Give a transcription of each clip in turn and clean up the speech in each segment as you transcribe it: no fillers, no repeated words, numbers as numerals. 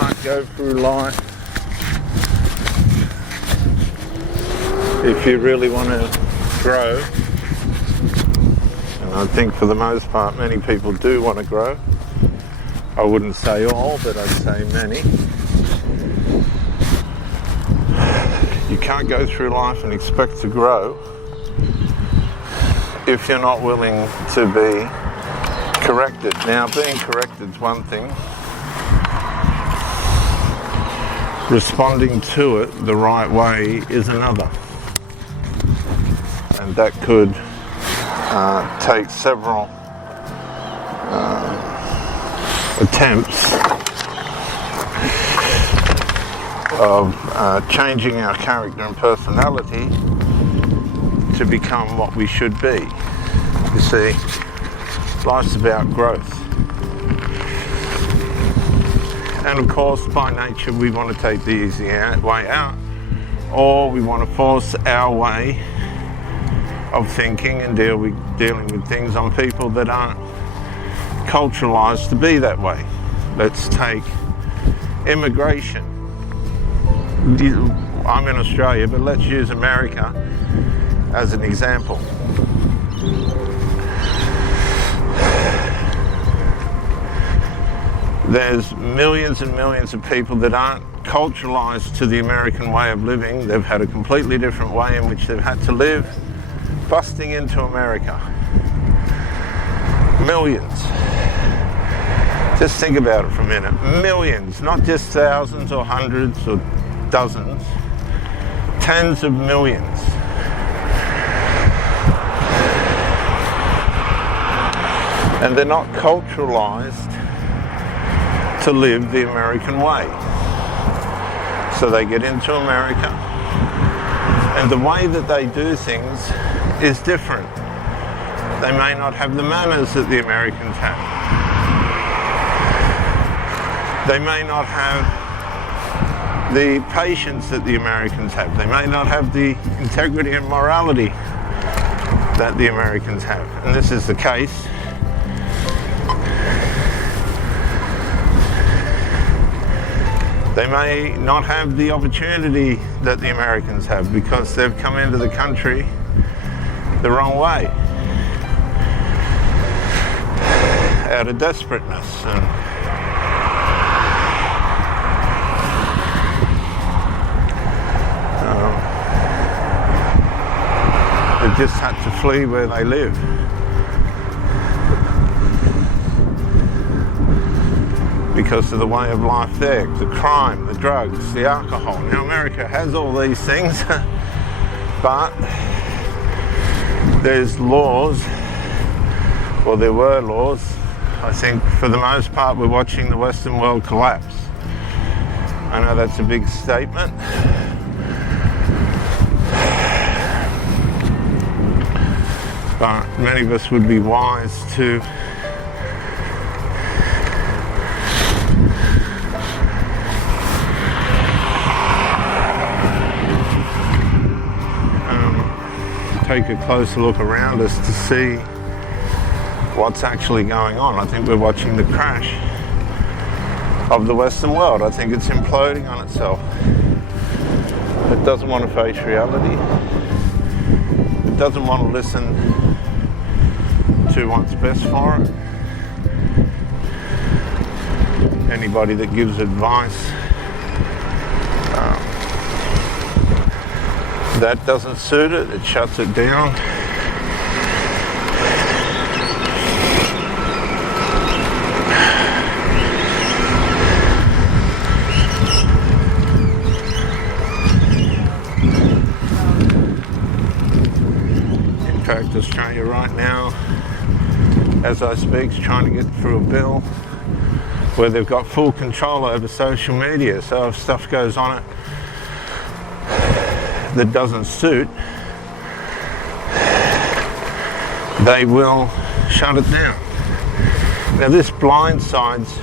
can't go through life if you really want to grow. And I think for the most part many people do want to grow. I wouldn't say all, but I'd say many. You can't go through life and expect to grow if you're not willing to be corrected. Now, being corrected is one thing. Responding to it the right way is another. And that could take several attempts of changing our character and personality to become what we should be. You see, life's about growth. And of course, by nature, we want to take the easy way out, or we want to force our way of thinking and dealing with things on people that aren't culturalized to be that way. Let's take immigration. I'm in Australia, but let's use America as an example. There's millions and millions of people that aren't culturalized to the American way of living. They've had a completely different way in which they've had to live, busting into America. Millions. Just think about it for a minute. Millions, not just thousands or hundreds or dozens, tens of millions. And they're not culturalized to live the American way. So they get into America, and the way that they do things is different. They may not have the manners that the Americans have. They may not have the patience that the Americans have. They may not have the integrity and morality that the Americans have. And this is the case. They may not have the opportunity that the Americans have because they've come into the country the wrong way, out of desperateness. And they just had to flee where they live. Because of the way of life there, the crime, the drugs, the alcohol. Now America has all these things, but there's laws, or there were laws. I think for the most part we're watching the Western world collapse. I know that's a big statement. But many of us would be wise to take a closer look around us to see what's actually going on. I think we're watching the crash of the Western world. I think it's imploding on itself. It doesn't want to face reality. It doesn't want to listen to what's best for it. Anybody that gives advice that doesn't suit it, it shuts it down. In fact, Australia right now, as I speak, is trying to get through a bill where they've got full control over social media. So if stuff goes on it that doesn't suit, they will shut it down. Now this blindsides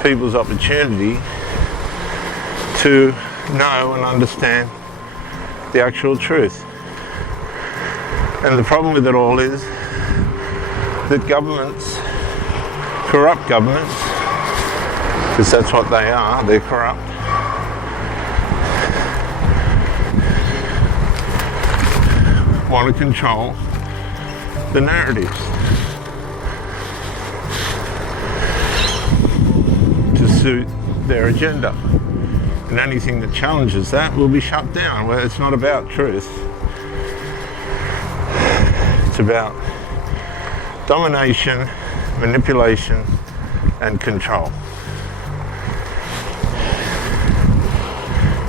people's opportunity to know and understand the actual truth. And the problem with it all is that governments, corrupt governments, because that's what they are. They're corrupt. Want to control the narratives to suit their agenda, and anything that challenges that will be shut down. Where it's not about truth, it's about domination, manipulation, and control.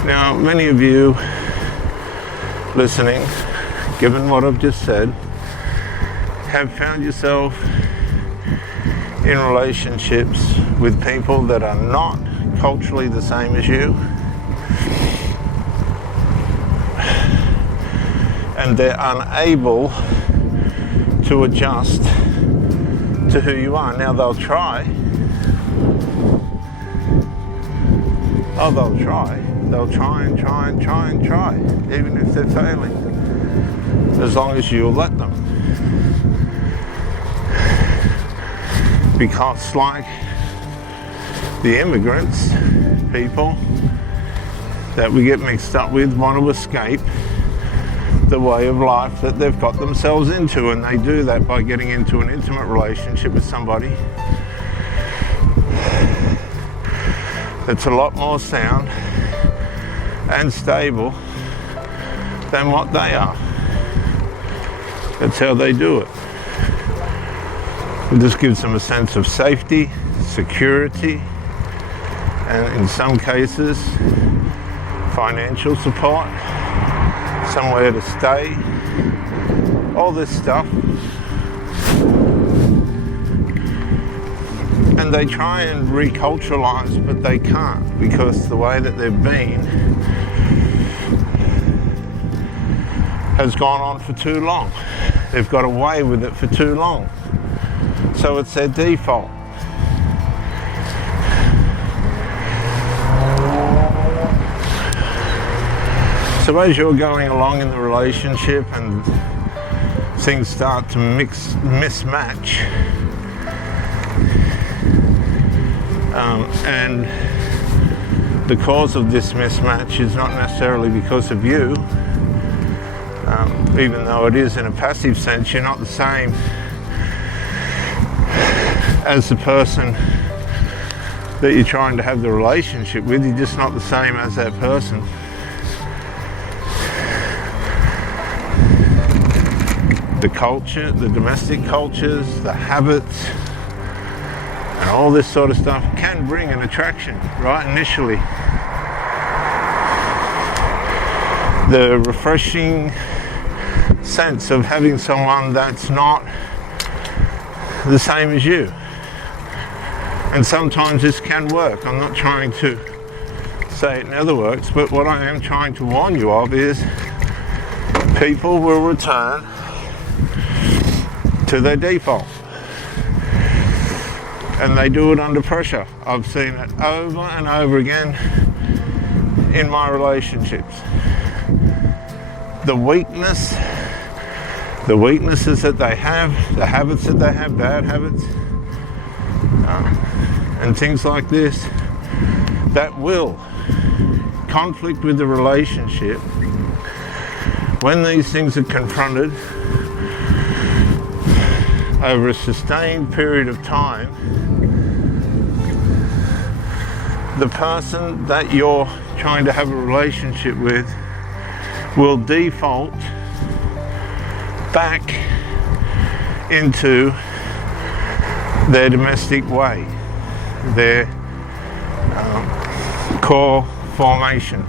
Now, many of you listening, given what I've just said, have found yourself in relationships with people that are not culturally the same as you, and they're unable to adjust to who you are. Now they'll try. Oh, they'll try. They'll try and try and try and try, even if they're failing, as long as you'll let them. Because like the immigrants, people that we get mixed up with want to escape the way of life that they've got themselves into, and they do that by getting into an intimate relationship with somebody that's a lot more sound and stable than what they are. That's how they do it. It just gives them a sense of safety, security, and in some cases, financial support, somewhere to stay, all this stuff. And they try and reculturalize, but they can't, because the way that they've been has gone on for too long. They've got away with it for too long. So it's their default. So as you're going along in the relationship and things start to mismatch, and the cause of this mismatch is not necessarily because of you, even though it is in a passive sense. You're not the same as the person that you're trying to have the relationship with. You're just not the same as that person. The culture, the domestic cultures, the habits, and all this sort of stuff can bring an attraction, right, initially. The refreshing sense of having someone that's not the same as you. And sometimes this can work. I'm not trying to say it never works, but what I am trying to warn you of is people will return to their default. And they do it under pressure. I've seen it over and over again in my relationships. The weaknesses that they have, the habits that they have, bad habits, and things like this, that will conflict with the relationship. When these things are confronted over a sustained period of time, the person that you're trying to have a relationship with will default back into their domestic way, their core formation.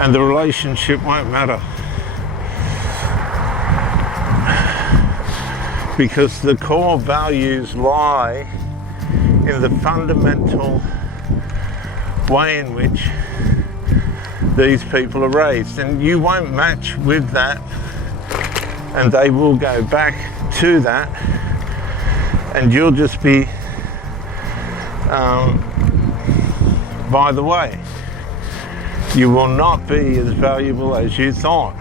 And the relationship won't matter, because the core values lie in the fundamental way in which these people are raised, and you won't match with that, and they will go back to that, and you'll just be by the way. You will not be as valuable as you thought.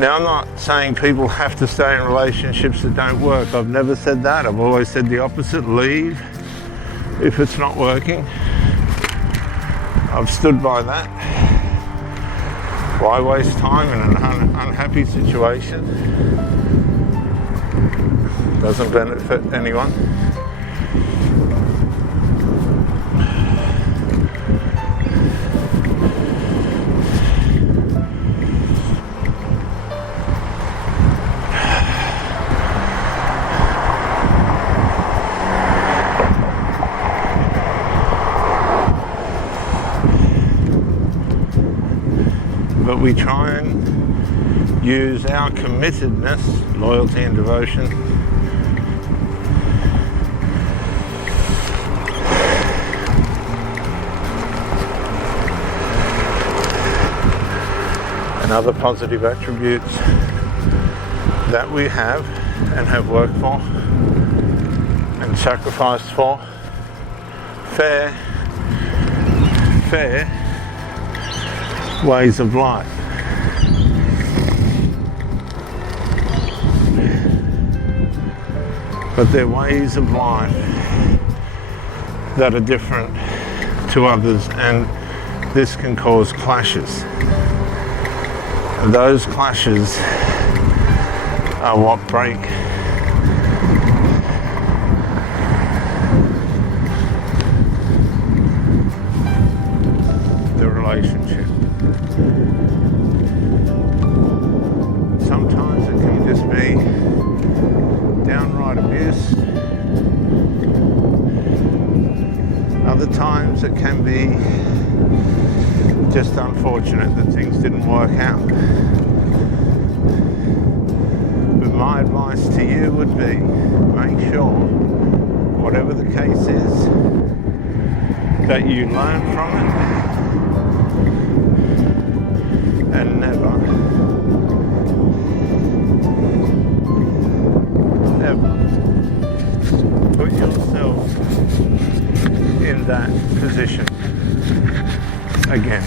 Now, I'm not saying people have to stay in relationships that don't work. I've never said that. I've always said the opposite. Leave if it's not working. I've stood by that. Why waste time in an unhappy situation? Doesn't benefit anyone. But we try and use our committedness, loyalty and devotion and other positive attributes that we have and have worked for and sacrificed for fair ways of life. But they're ways of life that are different to others, and this can cause clashes. And those clashes are what break the relationship. Sometimes it can just be downright abuse. Other times it can be just unfortunate that things didn't work out. But my advice to you would be, make sure, whatever the case is, that you learn from it and never, ever put yourself in that position again.